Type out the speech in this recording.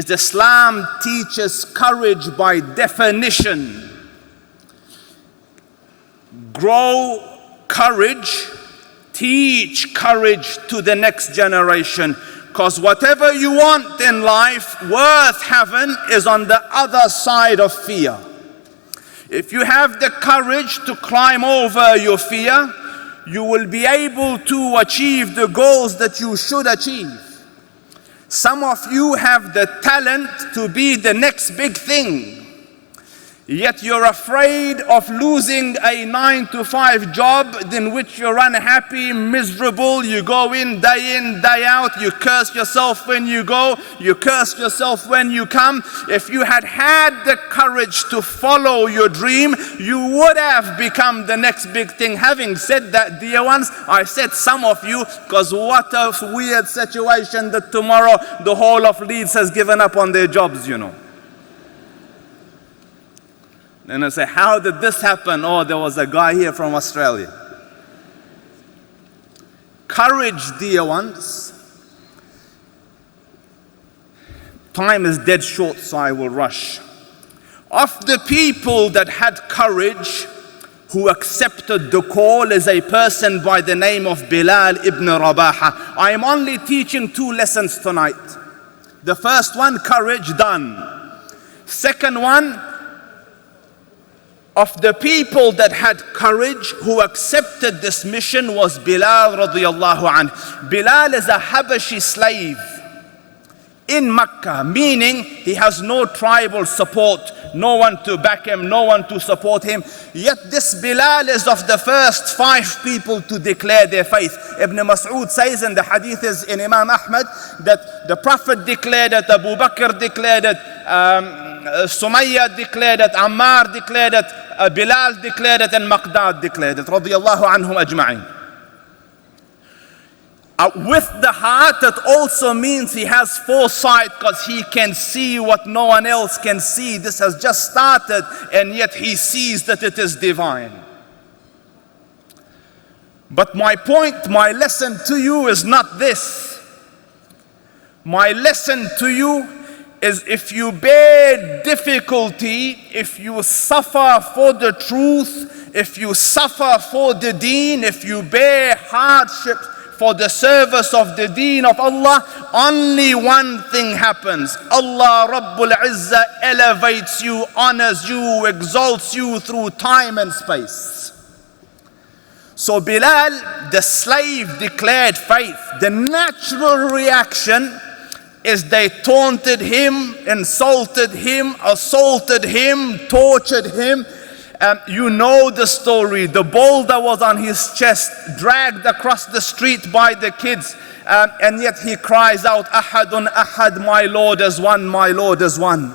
is Islam teaches courage by definition. Grow courage, teach courage to the next generation. Because whatever you want in life worth having is on the other side of fear. If you have the courage to climb over your fear, you will be able to achieve the goals that you should achieve. Some of you have the talent to be the next big thing, yet you're afraid of losing a 9-to-5 job in which you're unhappy, miserable, you go in, day out, you curse yourself when you go, you curse yourself when you come. If you had had the courage to follow your dream, you would have become the next big thing. Having said that, dear ones, I said some of you, because what a weird situation that tomorrow the whole of Leeds has given up on their jobs, you know. And I say, how did this happen? Oh, there was a guy here from Australia. Courage, dear ones. Time is dead short, so I will rush. Of the people that had courage, who accepted the call, is a person by the name of Bilal ibn Rabaha. I am only teaching 2 lessons tonight. The first one, courage, done. Second one, of the people that had courage who accepted this mission was Bilal radiyallahu anhu. Bilal is a Habashi slave in Mecca, meaning he has no tribal support, no one to back him, no one to support him. Yet this Bilal is of the first 5 people to declare their faith. Ibn Mas'ud says, and the hadith is in Imam Ahmad, that the Prophet declared it, Abu Bakr declared it, Sumayya declared it, Ammar declared it, Bilal declared it, and Maqdad declared it, radiyallahu anhum ajma'in. With the heart, that also means he has foresight, because he can see what no one else can see. This has just started, and yet he sees that it is divine. But my point, my lesson to you is not this. My lesson to you is, if you bear difficulty, if you suffer for the truth, if you suffer for the deen, if you bear hardship for the service of the deen of Allah, only one thing happens. Allah Rabbul Izzah elevates you, honors you, exalts you through time and space. So Bilal, the slave, declared faith. The natural reaction is they taunted him, insulted him, assaulted him, tortured him. You know the story. The boulder was on his chest, dragged across the street by the kids, and yet he cries out, Ahadun Ahad, my Lord is one, my Lord is one.